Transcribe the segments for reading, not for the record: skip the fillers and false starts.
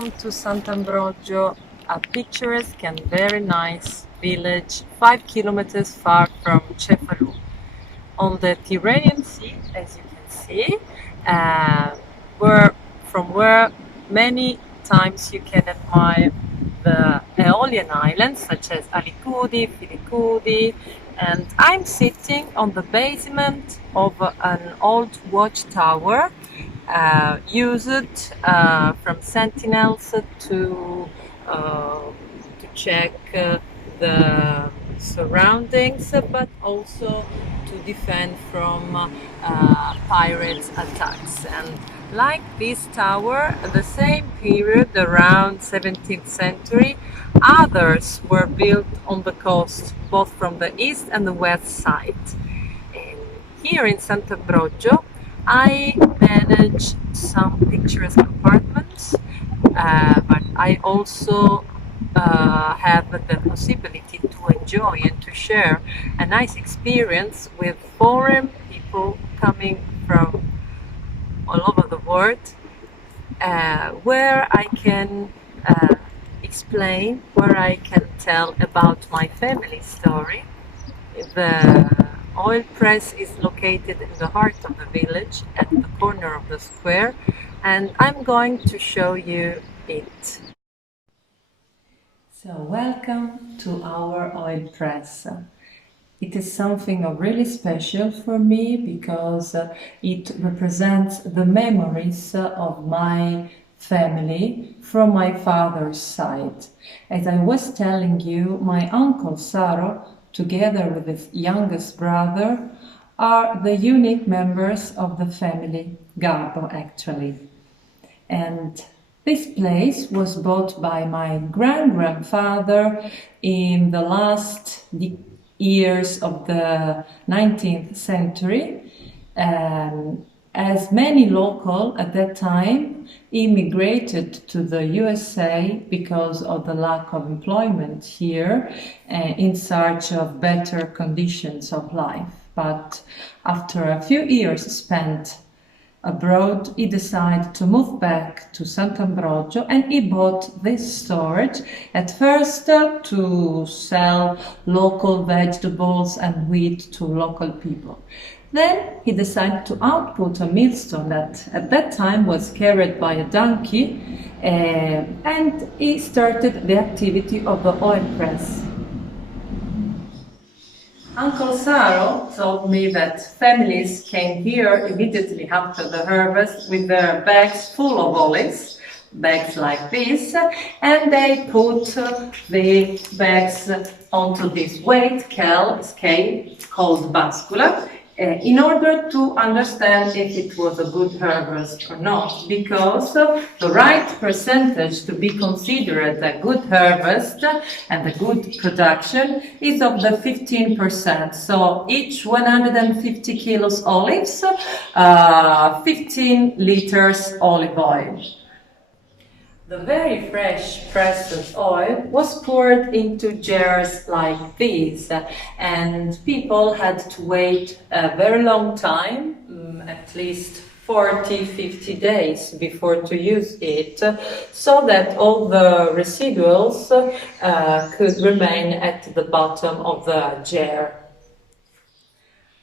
Welcome to Sant'Ambrogio, a picturesque and very nice village 5 kilometers far from Cefalù. On the Tyrrhenian Sea, as you can see, uh, where many times you can admire the Aeolian islands such as Alicudi, Filicudi, and I'm sitting on the basement of an old watchtower used from sentinels to check the surroundings, but also to defend from pirates' attacks. And like this tower, at the same period, around 17th century, others were built on the coast, both from the east and the west side. And here in Sant'Ambrogio, I manage some picturesque apartments, but I also have the possibility to enjoy and to share a nice experience with foreign people coming from all over the world, where I can explain, where I can tell about my family story. The oil press is located in the heart of the village, at the corner of the square, and I'm going to show you it. So, welcome to our oil press. It is something really special for me because it represents the memories of my family from my father's side. As I was telling you, my uncle Saro, together with his youngest brother, are the unique members of the family, Garbo actually. And this place was bought by my grandfather in the last years of the 19th century. As many local at that time immigrated to the USA because of the lack of employment here, in search of better conditions of life. But after a few years spent abroad, he decided to move back to Sant'Ambrogio, and he bought this storage at first to sell local vegetables and wheat to local people. Then he decided to output a millstone that at that time was carried by a donkey, and he started the activity of the oil press. Uncle Saro told me that families came here immediately after the harvest with their bags full of olives, bags like this, and they put the bags onto this weight scale called bascula, in order to understand if it was a good harvest or not, because the right percentage to be considered a good harvest and a good production is of the 15%. So each 150 kilos olives, 15 liters olive oil. The very fresh pressed oil was poured into jars like these, and people had to wait a very long time, at least 40-50 days before to use it, so that all the residuals could remain at the bottom of the jar.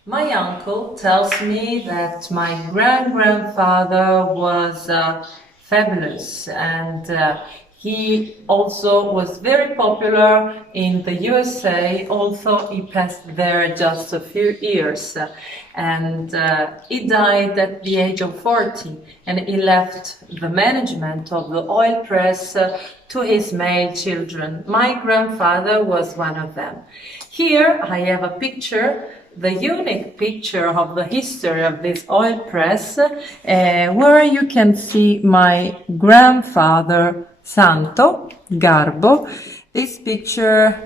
My uncle tells me that my grandfather was fabulous, and he also was very popular in the USA, although he passed there just a few years. And he died at the age of 40, and he left the management of the oil press to his male children. My grandfather was one of them. Here I have a picture, the unique picture of the history of this oil press, where you can see my grandfather Santo, Garbo. This picture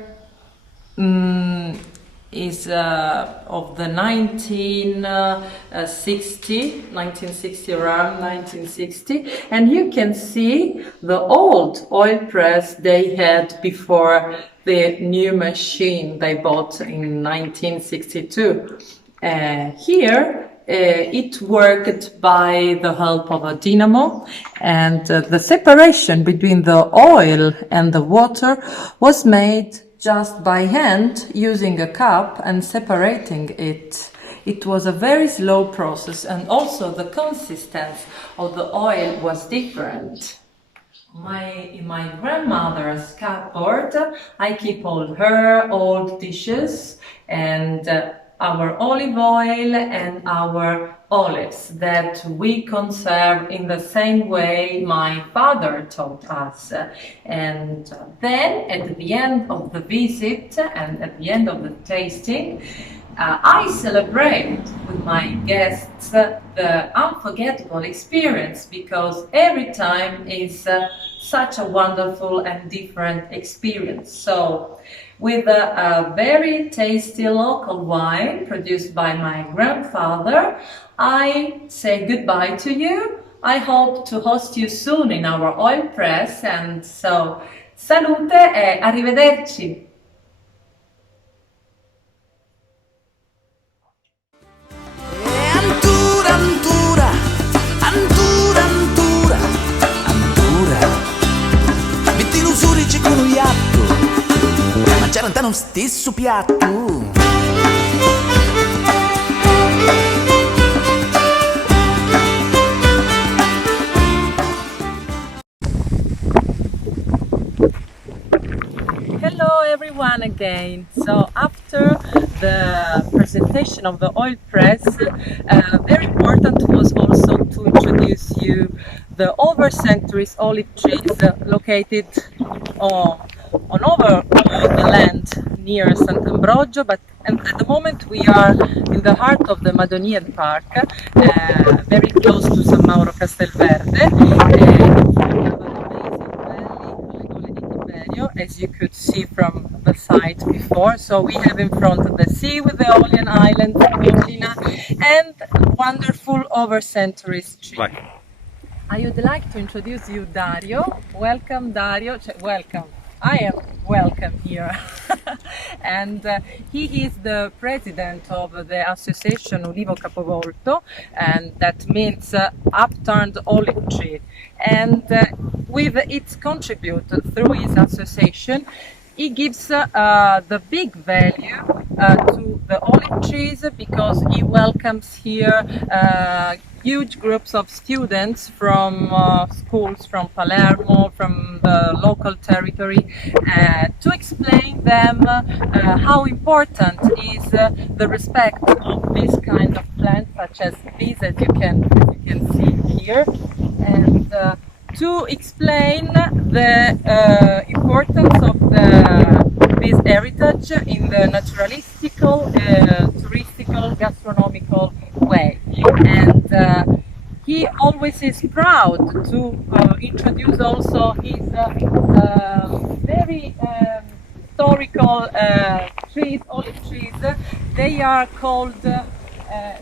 is of the 1960, around 1960, and you can see the old oil press they had before the new machine they bought in 1962. Here It worked by the help of a dynamo, and the separation between the oil and the water was made just by hand, using a cup and separating it. It was a very slow process, and also the consistency of the oil was different. In my grandmother's cupboard, I keep all her old dishes and our olive oil and our olives that we conserve in the same way my father taught us. And then at the end of the visit and at the end of the tasting, I celebrate with my guests the unforgettable experience, because every time is such a wonderful and different experience. So, with a very tasty local wine produced by my grandfather, I say goodbye to you. I hope to host you soon in our oil press, and so salute e arrivederci. Con un iatto, mangiare in lo stesso piatto. Hello everyone again. So after the presentation of the oil press, very important was also to introduce you the over centuries olive trees located on over the land near Sant'Ambrogio, but at the moment we are in the heart of the Madonie Park, very close to San Mauro Castelverde. As you could see from the site before. So we have in front the sea with the Aeolian Islands, and wonderful over centuries tree. Right. I would like to introduce you Dario. Welcome Dario, welcome. I am welcome here. And he is the president of the association Ulivo Capovolto, and that means upturned olive tree. And with its contribute through his association, he gives the big value to the olive trees, because he welcomes here huge groups of students from schools from Palermo, from the local territory, to explain them how important is the respect of this kind of plants, such as these, as you can see here, and to explain the importance of this heritage in the naturalistical, touristical, gastronomical way. And he always is proud to introduce also his very historical trees, olive trees. They are called,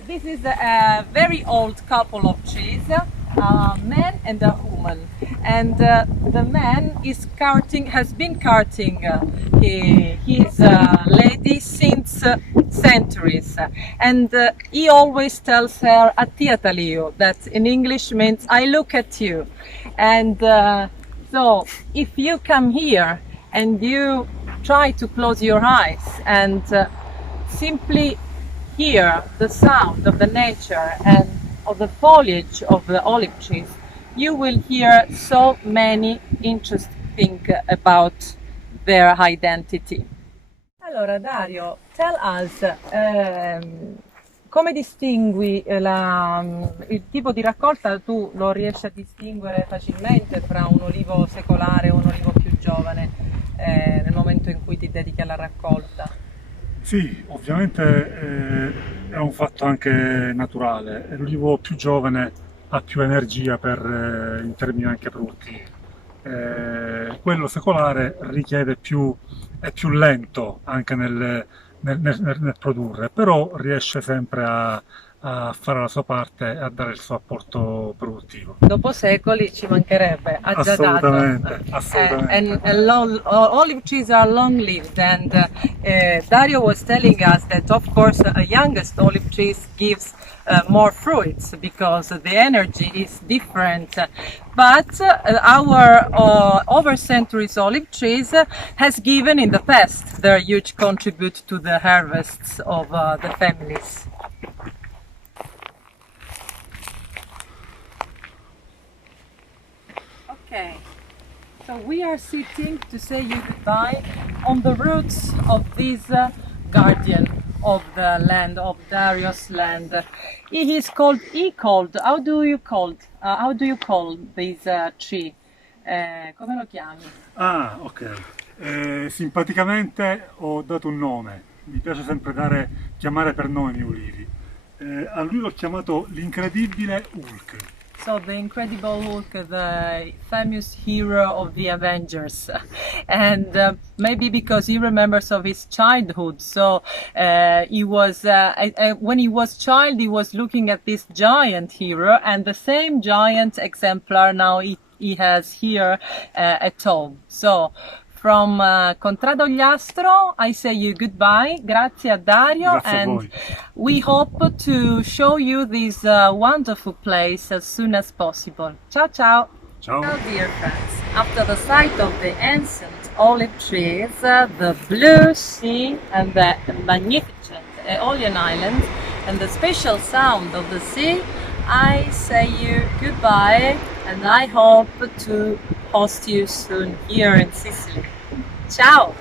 this is a very old couple of trees, a man and a woman, and the man has been courting his lady since centuries, and he always tells her "Attiatalio," that in English means "I look at you." And so if you come here and you try to close your eyes and simply hear the sound of the nature and of the foliage of the olive trees, you will hear so many interesting things about their identity. Allora Dario, tell us, come distingui il tipo di raccolta? Tu lo riesci a distinguere facilmente fra un olivo secolare e un olivo più giovane nel momento in cui ti dedichi alla raccolta? Sì, ovviamente è un fatto anche naturale. L'olivo più giovane ha più energia in termini anche produttivi. Quello secolare è più lento anche nel produrre, però riesce sempre a fare la sua parte e a dare il suo apporto produttivo. Dopo secoli ci mancherebbe, ha già dato. Assolutamente. And olive trees are long-lived, and Dario was telling us that of course a youngest olive tree gives more fruits because the energy is different. But our over centuries olive trees has given in the past their huge contribute to the harvests of the families. Okay, so we are sitting to say you goodbye on the roots of this guardian of the land, of Dario's land. How do you call this tree? Come lo chiami? Ah, ok. Simpaticamente ho dato un nome, mi piace sempre chiamare per nome i miei ulivi. A lui l'ho chiamato l'incredibile Hulk. So the Incredible Hulk, the famous hero of the Avengers, and maybe because he remembers of his childhood. So he was when he was child, he was looking at this giant hero, and the same giant exemplar now he has here at home. So from Contradogliastro, I say you goodbye. Grazie a Dario, Grazie a and voi. we hope to show you this wonderful place as soon as possible. Ciao ciao! Ciao. Now, dear friends, after the sight of the ancient olive trees, the blue sea and the magnificent Aeolian Islands and the special sound of the sea, I say you goodbye and I hope to host you soon here in Sicily. Ciao!